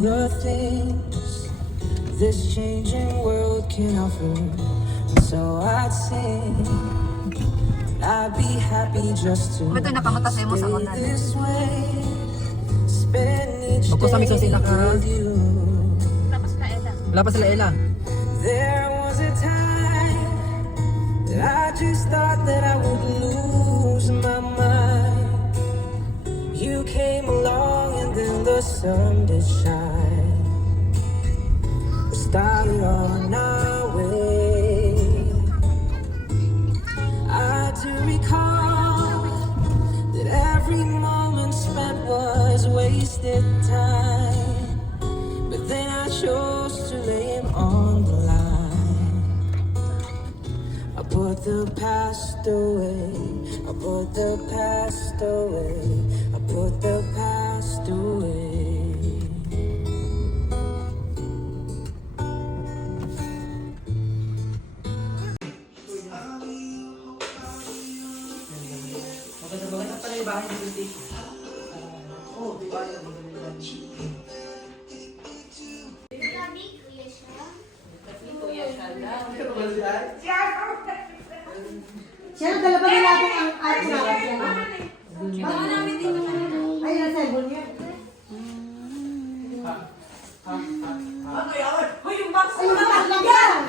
the things this changing world can offer. So I'd sing, I'd be happy just to stay this way. Spend each day with you. Wala pa sila Ella. There was a time that I just thought that I would lose my mind. You came along and then the sun did shine. We started on our way. I do recall that every moment spent was wasted time. But then I chose to lay him on the line. I put the past away. I put the past away. I put the past away. Maganda pala yung bahay ng British. Oo, di ba? Siya na dalawa nila ang art na ay, nasa ibon niya. Ano yan? Hoy, yung box! Ay, yung box lang yan!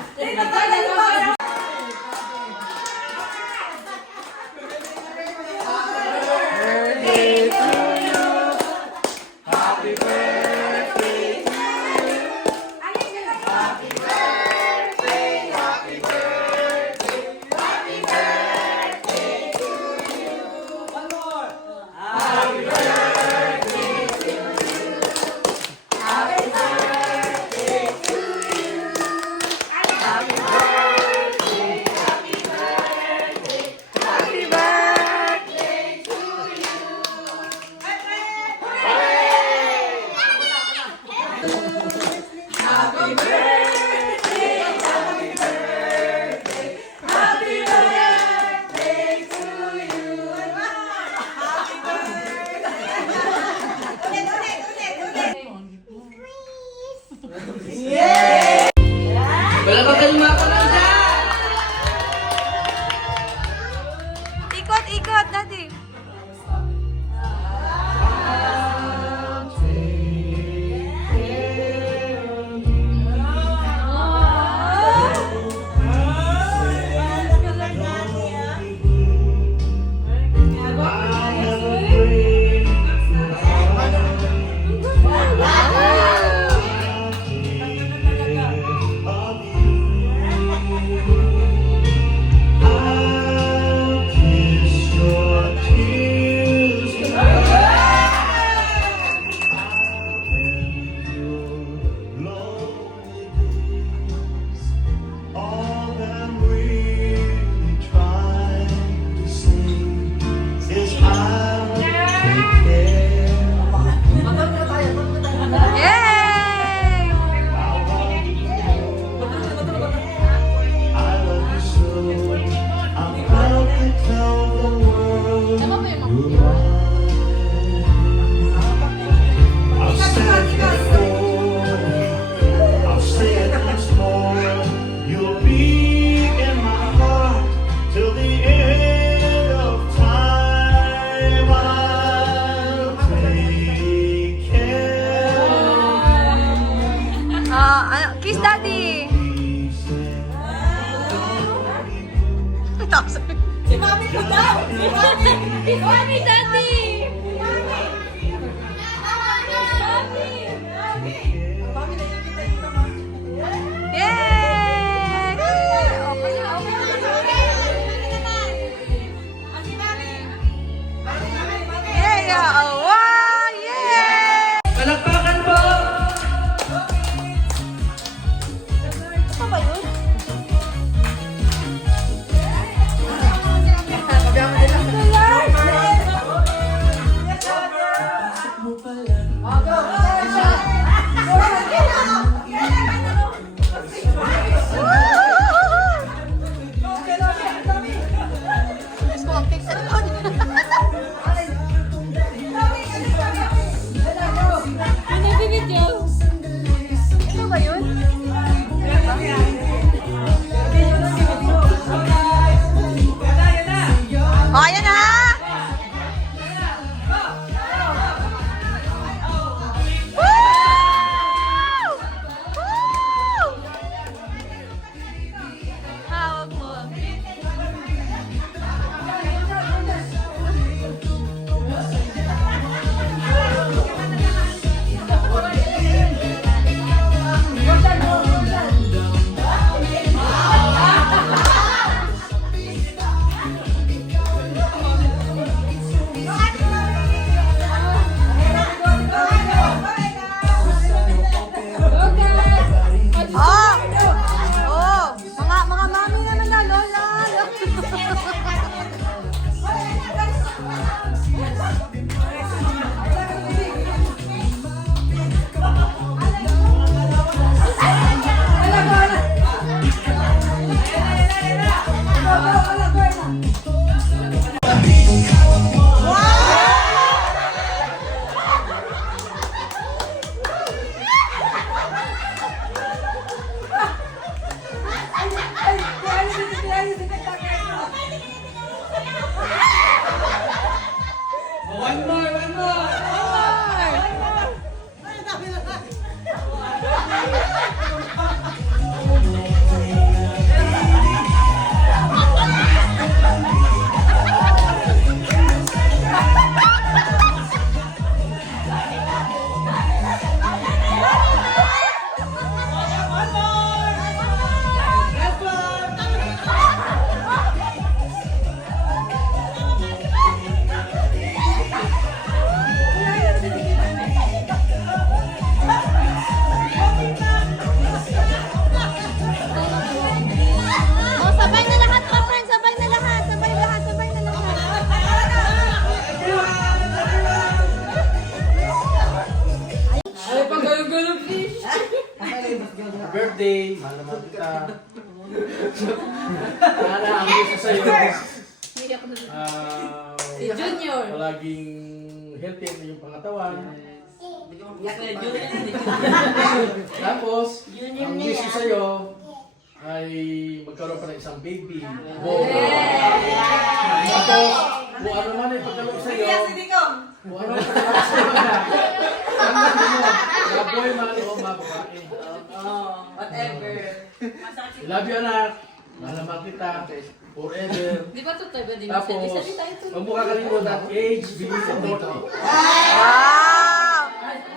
Wala pa kayo makakalala dyan! Ikot, Daddy. Kiss Daddy! Si Mami ko daw! Si Mami! Si Mami, Daddy! Yay! Okay na, Yay! Oh, wow! Yay! Palakpakan po! Ano ba yun? O, ayan na! Woo! Woo! Hawak mo. Oh! Oh! Mga mami na na, lola! One more! Oh, sabay na lahat, my friend! Sabay na lahat! Sabay lahat! Sabay na lahat! Ay, pag-gulog-gulog, fish! Birthday, mahal naman kita. Sana ang gusto sa'yo. Junior. Palaging healthy ang iyong pangatawan. Tapos, ang wish ko sa'yo ay magkaroon pa ng isang baby. Boy. Tapos, kung ano man ay pagkaloob sa'yo, kung ano man ay pagkaloob sa'yo, mga boy, mga o mga babae. Whatever. I love you, anak. Mahal naman kita. Forever. Di ba ito tayo ba din? Tapos, huwag mo kakalimutan, age, believe, and authority. Wow! Happy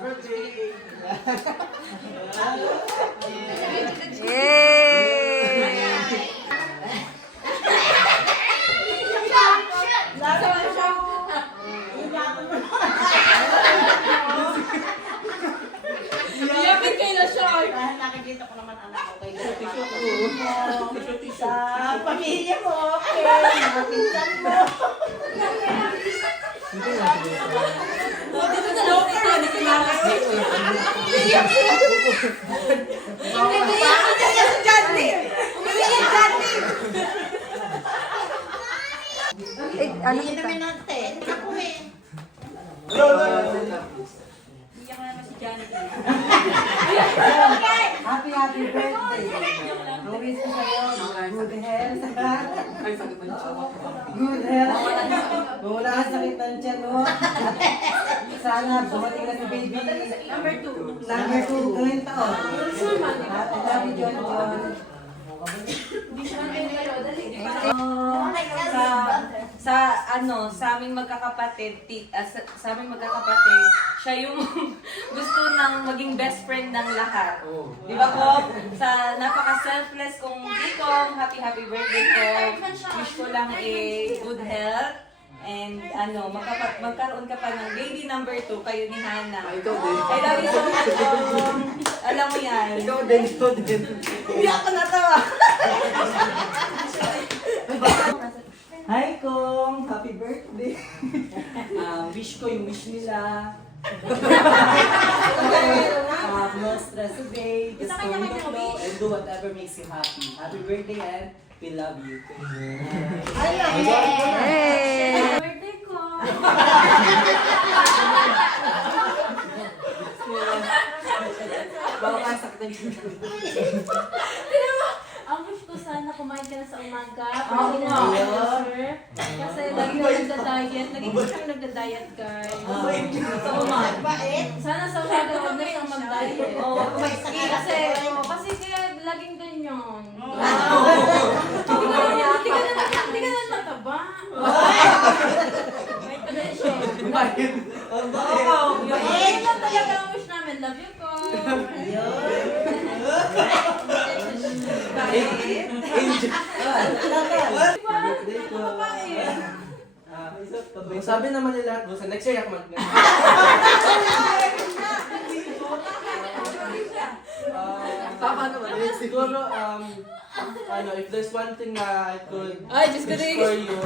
birthday! Yay! Iyapin kayo na short. Nakikita ko naman anak ko kay sa pamilya mo, okay, mga pinsan mo. Dito na lang kayo. Dito na lang kayo. Umiiyak ka niya sa Johnny! Umiiyak Johnny! Ano Hindi naman natin. Ako eh. Iyak na naman si Janet. Happy birthday. Luis ko sa'yo. Good health. Good health. Wala ka sakit ng tiyan mo. Sana dumating na si baby. Number 2. Number 2, gawin taon. Happy love you, John John. Sa aming magkakapatid, sa aming magkakapatid, siya yung gusto ng maging best friend ng lahat. Di ba ko? Sa napaka-selfless kong Dikong, happy birthday ko. Wish ko lang good health. And magkaroon ka pa ng baby number 2 kayo ni Hana. I love you so much. Alam mo yan. Ikaw din. Hindi ako natawa. Hi, Kong! Happy birthday! Wish ko yung wish nila. No stress today. Just go with the flow and do whatever makes you happy. Happy birthday and we love you. Hey! Birthday ko. Baka sakit na Ang wish ko sana sana kumain ka na sa umaga. Oo nga. Sir. Kasi lagi ka nagda-diet. Lagi ka kami nagda-diet, guys. Sa umaga. Sana sa umaga huwag na siyang mag-diet. Oo, Kasi kaya laging ganyan. Hindi Hindi ka na mataba. May potential. Bakit? Ayun lang talaga ang wish namin. Love you po. Ang sabi naman nila, sa next year, yakman. Tama naman. Siguro, if there's one thing na I could wish for you,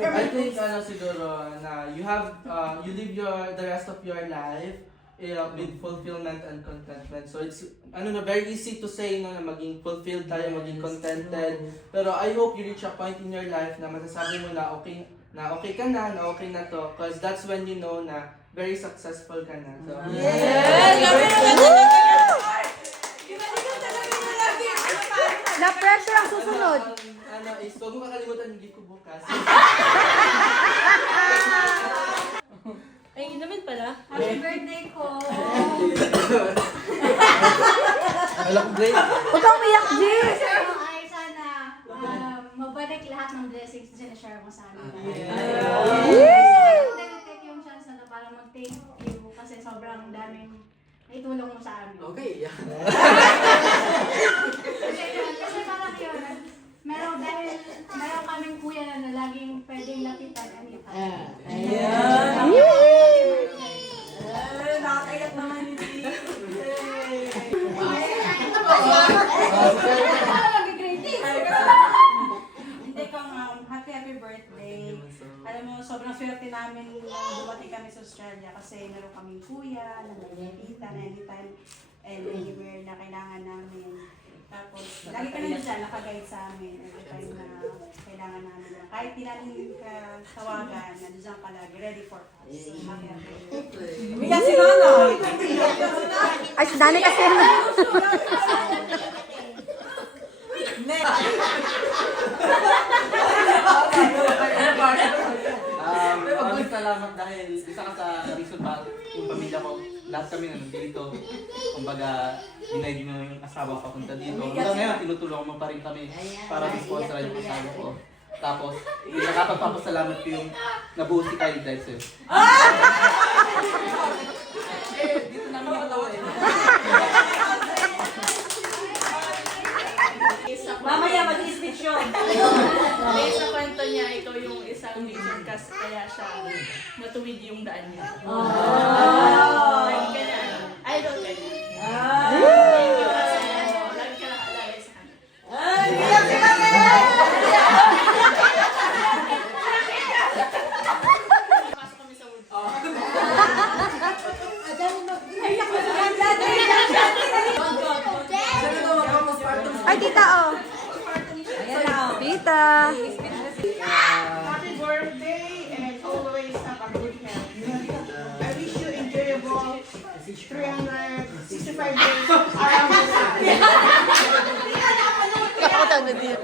I think, siguro, na you live the rest of your life with fulfillment and contentment. So it's very easy to say na maging fulfilled tayo, maging contented. Pero I hope you reach a point in your life na masasabi mo na okay ka na okay na to. Because that's when you know na very successful ka na. So, Na-pressure ang susunod. huwag mo kakalimutan yung gift ko bukas. Ay, naman pala. Happy birthday ko! Alam ko, Huwag kang umiyak, G! Ay, sana mabalik lahat ng blessings na sinashare mo sa amin. Take yung chance na para mag-thank you kasi sobrang daming naitulong mo sa amin. Okay, yeah. Kasi parang yun, meron kaming kuya na laging pwedeng lapitan anytime. Nakakaiyak naman ni G. Hindi kang happy birthday. Alam mo, sobrang swerte namin nung dumating kami sa Australia kasi meron kaming kuya na nagpipita na anytime and anywhere na kailangan namin. Tapos, lagi ka naman dyan, nakaguide sa amin every time na kailangan namin. Kahit di namin ka tawagan, nandiyan ka lagi, ready for us. Happy birthday. Umiyak si Nonoy. Ay, si Dani kasi. Maraming salamat dahil isa ka sa reason bakit yung pamilya ko, lahat kami na nandito. Kumbaga, dinay mo yung asawa papunta dito. Hanggang ngayon, tinutulungan mo pa rin kami para ma-sponsoran yung asawa ko. Tapos, nakapagpapasalamat ko yung nabuo si Kylie dahil sa'yo. Dito namin nakatawa eh. Mamaya mag-speech yun. Based sa kwento niya, ito yung isang reason kasi kaya siya natuwid yung daan niya. Lagi ka niya, idol ka niya. Thank you kasi lagi ka nakalagay sa kanya. Pasok kami sa wood. Ay, tita, oh. Ayan na. Tita. Happy birthday and always have a good health. I wish you enjoyable 365 days around the sun. Kakakotang na din.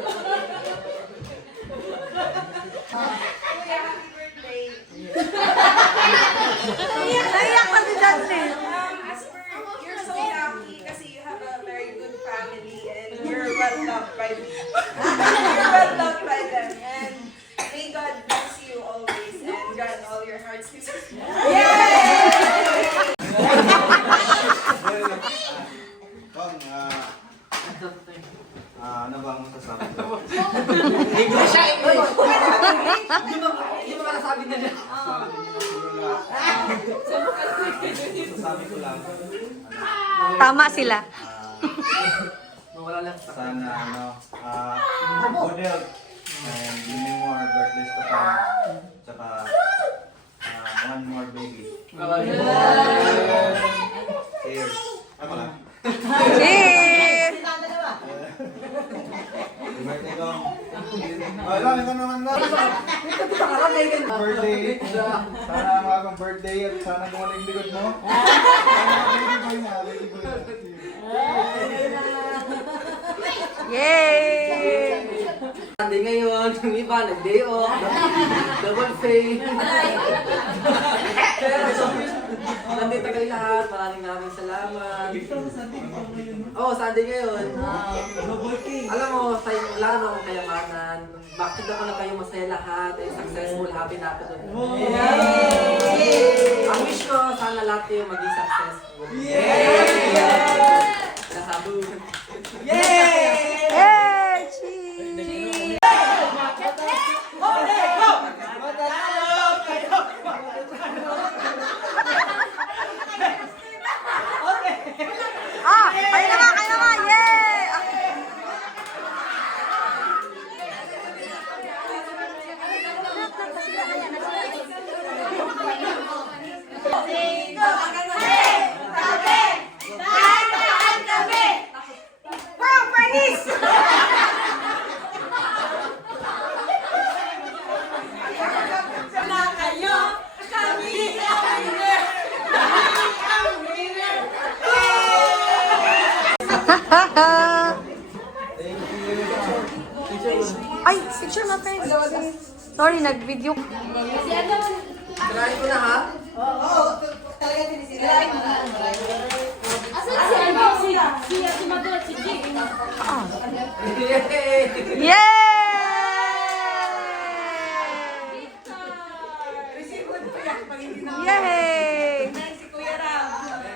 Naiyak ka si Dante. As per, you're so lucky kasi you have a very good family and you're well loved by me. You're well loved by them and may God bless you always and grant all your heart's desires. Kong, ano ba ang masasabi ko? English siya, English! Hindi mo nasabi na niya. Masasabi ko lang, Tama sila. Mawala lang. sana good health and many more birthdays to come. Tsaka one more baby. Cheers. Ako lang. Cheers! Happy birthday ko. Wala, ito naman na. Birthday. Sana makakang birthday at sana gumaling likod mo. Sana baby boy na, baby boy na. Yay! Sunday ngayon, yung iba nag-day off, double pay. Nandito kayo lahat, maraming salamat. Sunday ngayon. Alam mo, wala naman akong kayamanan. Bakit ako na kayo masaya lahat, successful, happy na ako doon. Ang wish ko, sana lahat kayo maging successful. Nasabi. Yay! Cheese! Kayo na nga! Yay! Ay, picture mo, friends. Sorry, nag-video. Try ko na ha? Yay!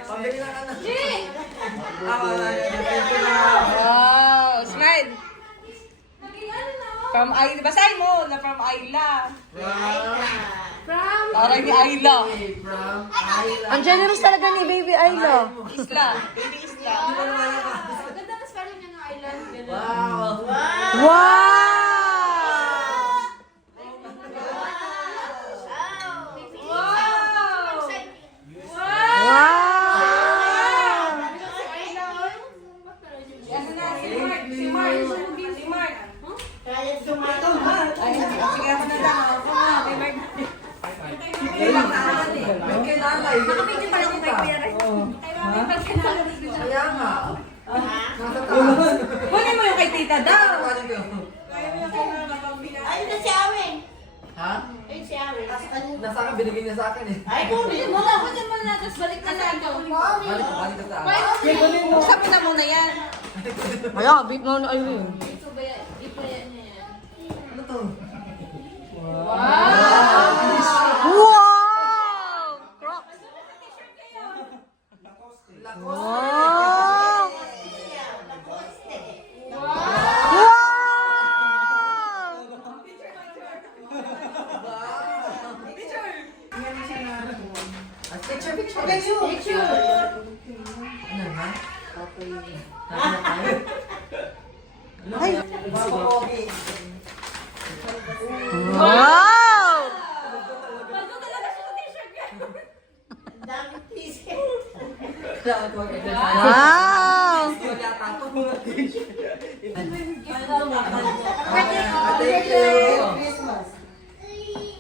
Pambili na ka na. Wow! Smile! From Ayla. Basahin mo na from Ayla. Parang ni Ayla. Ang generous talaga ni Baby Ayla. Isla. Baby Isla. Ganda na spelling niya ng island. Wow! Wow! May kinalay. Nakapigil pa lang kung kay Kuya Ray. Kaya nga. Nasa taas. Kunin mo yung kay tita daw. Ayun na si Awen. Ha? Ayun si Awen. Nasa akin, binigay niya sa akin eh. Ay, kunin mo na. Kunin mo na. Tapos balik na lang. Balik ka sa akin. Buksan mo na muna yan. Kaya, bit mo na ayun. Ipayan niya yan. Ano to? Wow! Crocs. Wow! Picture. Ano na? Ay! Wow! Wow!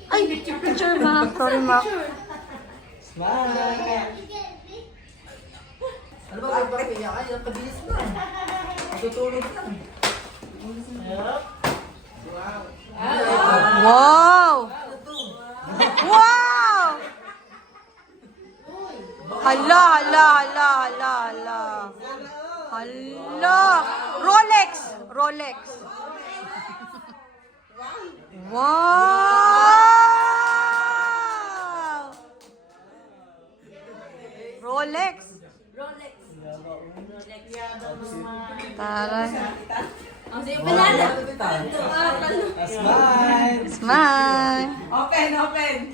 Ay, picture ma. Sorry ma. Ano ba? Bakit kaya? Ay, napabilis na. Tutulog na. Wow! Wow! Hala, hala, hala, hala, hala. Hala! Rolex! Rolex! Wow! Rolex! Taray. Smile! Open.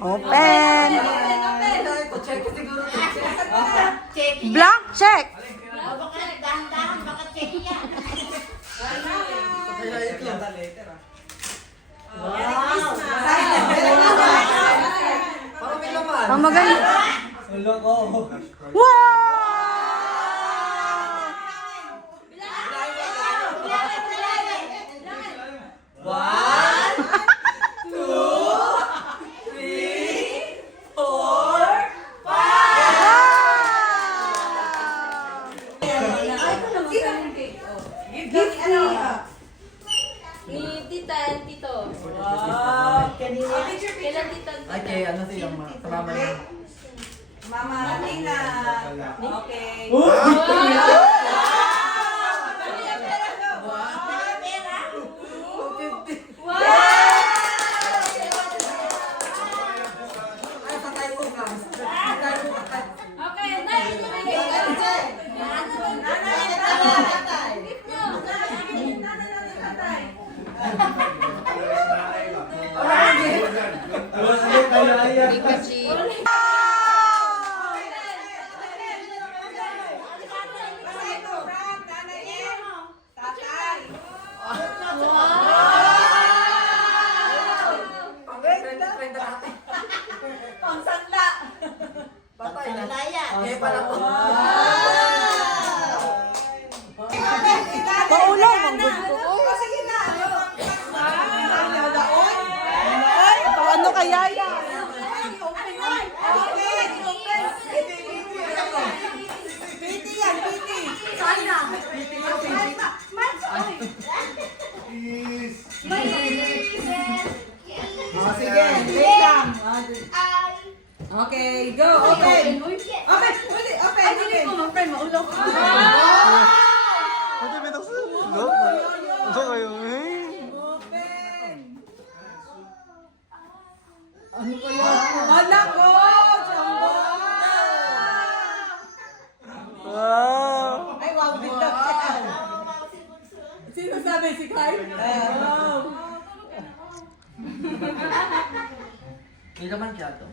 Open! Check ko siguro. Blank check! Dahan-dahan, baka check yan. Kaya ito. Parang may laman. Ang magaling. Wow! Gift Ni tita and tito. Wow! Kailan tita and tita? Okay, ano siya, sa mama niya. Mama Tina. Okay. Okay, nice. Pangsanda. Patay na. Eh, pala po. Paulaw, manggod ko. Sige na. Ano kaya yan? Piti yan, piti. Sana. Sige, wait lang. Okay, go, open. Open, pwede, open, open. Pwede ba ito sa no? Ano kayo? Anak ko! Wow! Ay, wow, bigla. Sino sabi si Kai? Wow. Hindi naman siya to.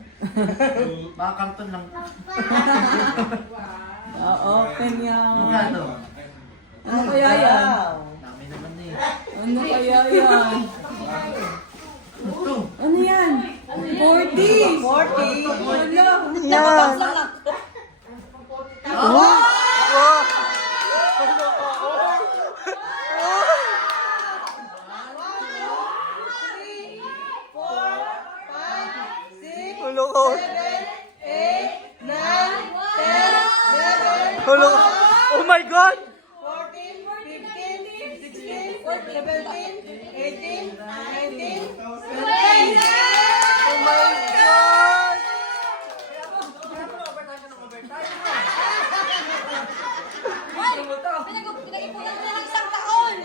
Mga karton lang. Open yan. Mukha to. Ano kaya yan? Dami naman eh. Ano kaya yan? Ano yan? 40! 40! Wala! Yan! Wow! Hello ko. Hello. Oh my God! 14, 15, 16, 17, 18, 19, 20. Oh my God! Pinag-ipunan ko na ng isang taon.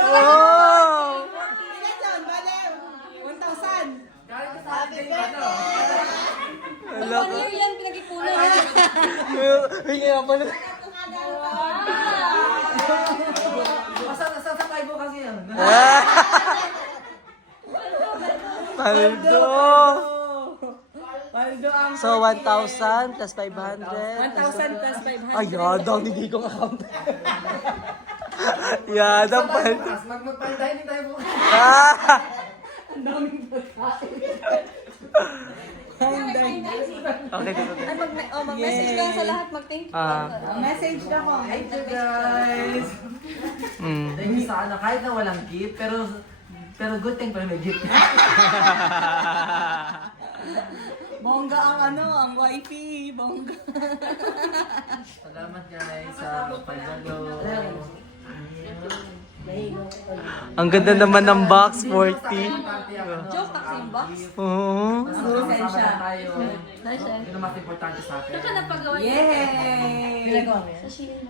Wow! Ilan bale? 1,000. Hello ko. 1 year yan pinag-ipunan. Hingi ako na. Sa Taibo kasi yan. Paldo! Paldo ang So, 1,000 plus 500. 1,000 plus 500. Ay, yadang hindi ko account. Yadang paldo. Magpaldahin din tayo bukas. Ang daming pagkain. Okay, dito. Mag-message ka sa lahat. Mag-thank you. Message na ko. Thank you guys. Thank you sa ano, kahit na walang gift, pero good thing pa may gift. Bongga ang ang wifi. Bongga. Salamat guys sa pagdalo. Ang ganda naman ng box, 40. Joke kasi yung box. Oo. Pasensya tayo. Nice, eh. Yun ang mas importante sa akin. Saan ka napagawa niya? Yay! Ginagawa mo yan?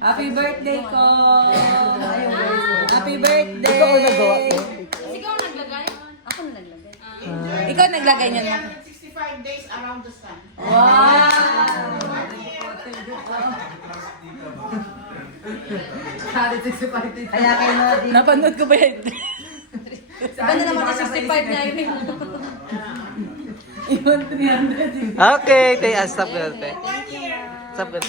Happy birthday ko! Happy birthday! Ikaw ang nagawa ko. Ikaw ang naglagay? Ako na naglagay. Ikaw naglagay niyan mo. 65 days around the sun. Wow! Kaya kayo na din. Napanood ko ba yan? Iba na naman ang 65 niya yun. Iwan 300. Okay, stop ko na. Stop ko na.